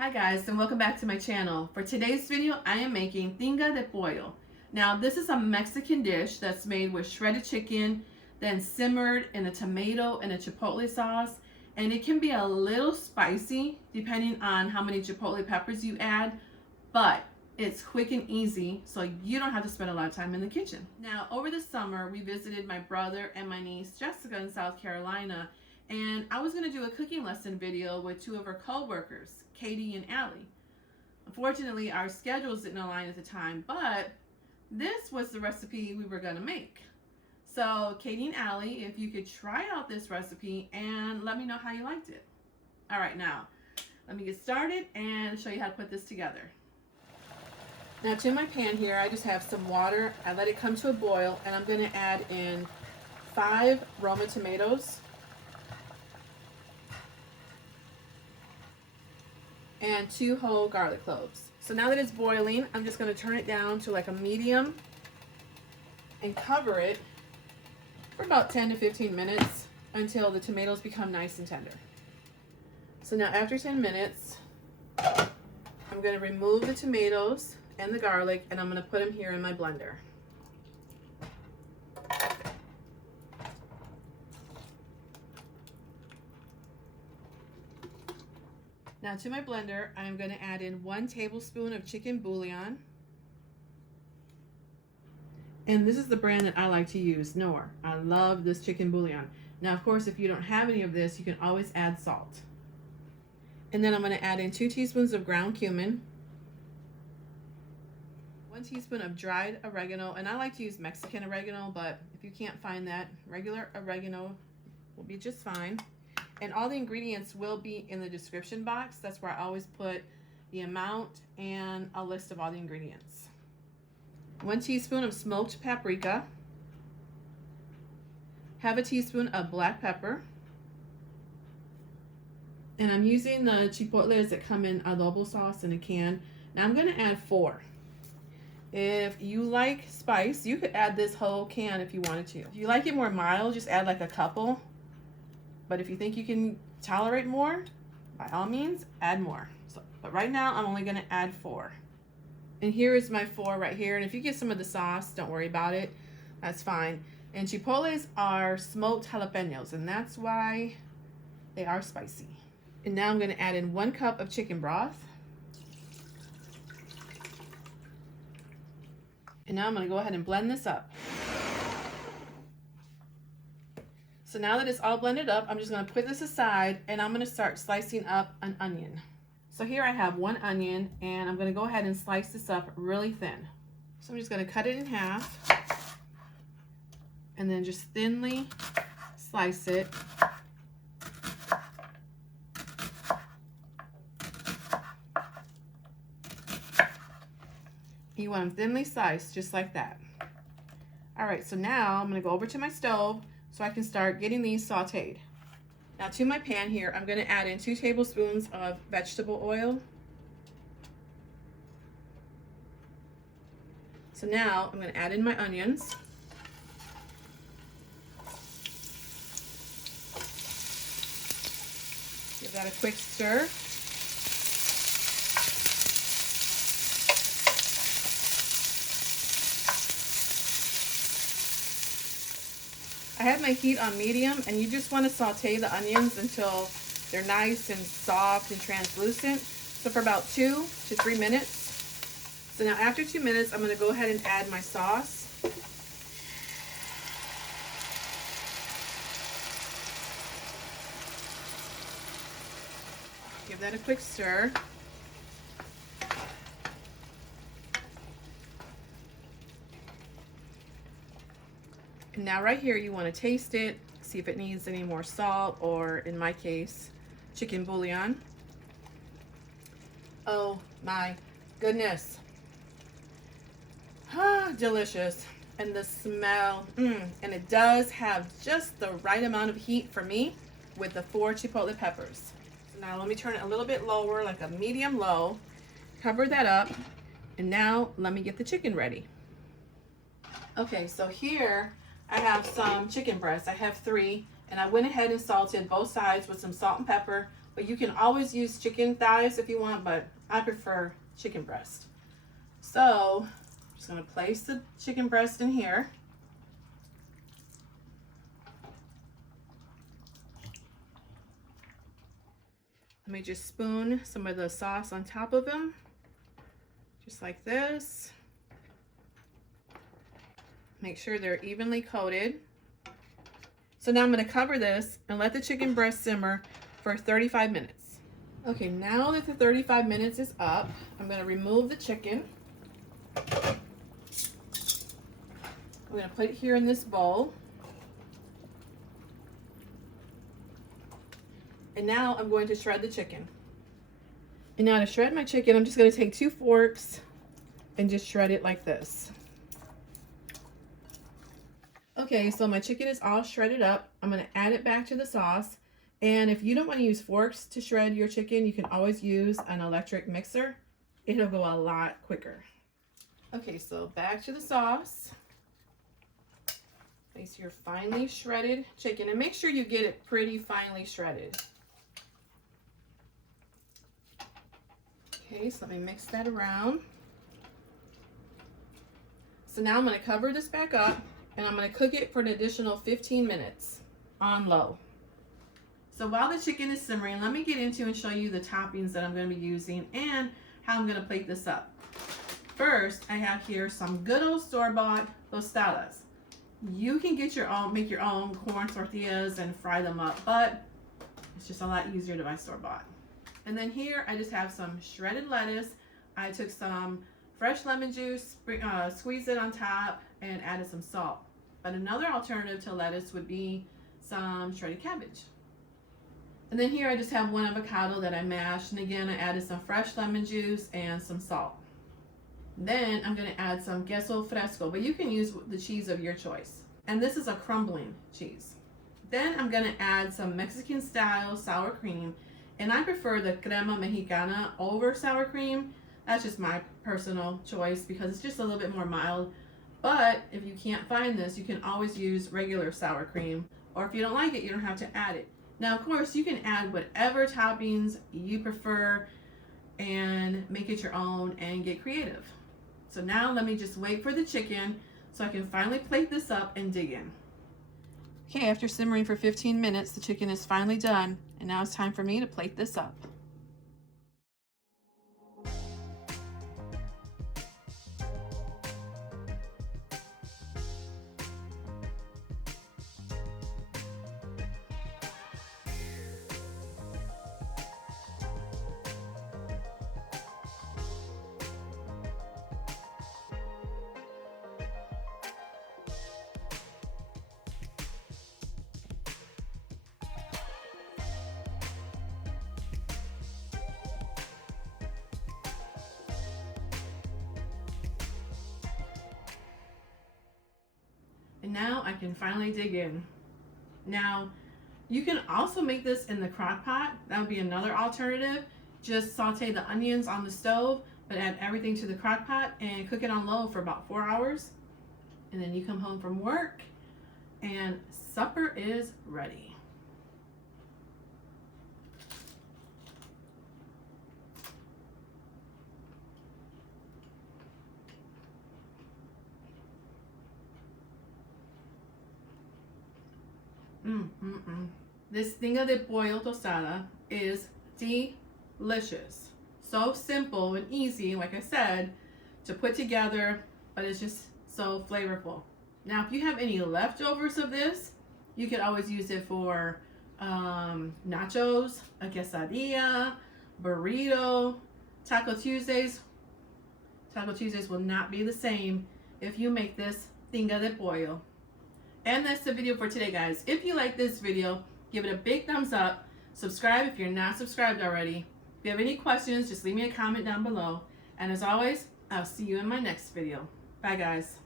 Hi guys, and welcome back to my channel. For today's video, I am making Tinga De Pollo. Now this is a Mexican dish that's made with shredded chicken, then simmered in a tomato and a chipotle sauce, and it can be a little spicy depending on how many chipotle peppers you add, but it's quick and easy, so you don't have to spend a lot of time in the kitchen. Now over the summer, we visited my brother and my niece Jessica in South Carolina, and I was going to do a cooking lesson video with two of her co-workers, Katie and Allie. Unfortunately, our schedules didn't align at the time, but this was the recipe we were going to make. So Katie and Allie, if you could try out this recipe and let me know how you liked it. All right, now let me get started and show you how to put this together. Now to my pan here, I just have some water. I let it come to a boil, and I'm going to add in 5 Roma tomatoes and 2 whole garlic cloves. So now that it's boiling, I'm just going to turn it down to like a medium and cover it for about 10 to 15 minutes until the tomatoes become nice and tender. So now after 10 minutes, I'm going to remove the tomatoes and the garlic, and I'm going to put them here in my blender. Now to my blender, I'm going to add in 1 tablespoon of chicken bouillon. And this is the brand that I like to use, Knorr. I love this chicken bouillon. Now, of course, if you don't have any of this, you can always add salt. And then I'm going to add in 2 teaspoons of ground cumin, 1 teaspoon of dried oregano, and I like to use Mexican oregano, but if you can't find that, regular oregano will be just fine. And all the ingredients will be in the description box. That's where I always put the amount and a list of all the ingredients. 1 teaspoon of smoked paprika, half a teaspoon of black pepper, and I'm using the chipotles that come in adobo sauce in a can. Now I'm going to add 4. If you like spice, you could add this whole can if you wanted to. If you like it more mild, just add like a couple. But if you think you can tolerate more, by all means, add more. But right now, I'm only going to add 4. And here is my 4 right here. And if you get some of the sauce, don't worry about it. That's fine. And chipotles are smoked jalapenos, and that's why they are spicy. And now I'm going to add in 1 cup of chicken broth. And now I'm going to go ahead and blend this up. So now that it's all blended up, I'm just going to put this aside, and I'm going to start slicing up an onion. So here I have 1 onion, and I'm going to go ahead and slice this up really thin. So I'm just going to cut it in half and then just thinly slice it. You want them thinly sliced, just like that. All right, so now I'm going to go over to my stove so I can start getting these sauteed. Now to my pan here, I'm going to add in 2 tablespoons of vegetable oil. So now I'm going to add in my onions. Give that a quick stir. I have my heat on medium, and you just want to saute the onions until they're nice and soft and translucent. So for about 2 to 3 minutes. So now after 2 minutes, I'm going to go ahead and add my sauce. Give that a quick stir. And now right here, you want to taste it, see if it needs any more salt, or in my case, chicken bouillon. Oh my goodness. Ah, delicious. And the smell, and it does have just the right amount of heat for me with the 4 chipotle peppers. So now let me turn it a little bit lower, like a medium low, cover that up, and now let me get the chicken ready. Okay, so here I have some chicken breasts. I have 3, and I went ahead and salted both sides with some salt and pepper But you can always use chicken thighs if you want, but I prefer chicken breast. So I'm just gonna place the chicken breast in here. Let me just spoon some of the sauce on top of them, just like this. Make sure they're evenly coated. So now I'm going to cover this and let the chicken breast simmer for 35 minutes. Okay, now that the 35 minutes is up, I'm going to remove the chicken. I'm going to put it here in this bowl. And now I'm going to shred the chicken. And now to shred my chicken, I'm just going to take 2 forks and just shred it like this. Okay, so my chicken is all shredded up. I'm going to add it back to the sauce. And if you don't want to use forks to shred your chicken, you can always use an electric mixer. It'll go a lot quicker. Okay, so back to the sauce. Place your finely shredded chicken and make sure you get it pretty finely shredded. Okay, so let me mix that around. So now I'm going to cover this back up and I'm going to cook it for an additional 15 minutes on low. So while the chicken is simmering, let me get into and show you the toppings that I'm going to be using and how I'm going to plate this up. First, I have here some good old store-bought tostadas. You can get your own, make your own corn tortillas and fry them up, but it's just a lot easier to buy store-bought. And then here I just have some shredded lettuce. I took some fresh lemon juice, squeezed it on top, and added some salt. But another alternative to lettuce would be some shredded cabbage. And then here I just have 1 avocado that I mashed, and again I added some fresh lemon juice and some salt. Then I'm going to add some queso fresco, but you can use the cheese of your choice. And this is a crumbling cheese. Then I'm going to add some Mexican style sour cream, and I prefer the crema mexicana over sour cream. That's just my personal choice because it's just a little bit more mild. But if you can't find this, you can always use regular sour cream, or if you don't like it, you don't have to add it. Now, of course, you can add whatever toppings you prefer and make it your own and get creative. So now let me just wait for the chicken so I can finally plate this up and dig in. Okay, after simmering for 15 minutes, the chicken is finally done, and now it's time for me to plate this up. And now I can finally dig in. Now, you can also make this in the crock pot. That would be another alternative. Just saute the onions on the stove, but add everything to the crock pot and cook it on low for about 4 hours. And then you come home from work and supper is ready. This Tinga De Pollo Tostada is delicious. So simple and easy, like I said, to put together, but it's just so flavorful. Now, if you have any leftovers of this, you could always use it for nachos, a quesadilla, burrito, Taco Tuesdays. Taco Tuesdays will not be the same if you make this Tinga De Pollo. And that's the video for today, guys. If you like this video, give it a big thumbs up. Subscribe if you're not subscribed already. If you have any questions, just leave me a comment down below. And as always, I'll see you in my next video. Bye, guys.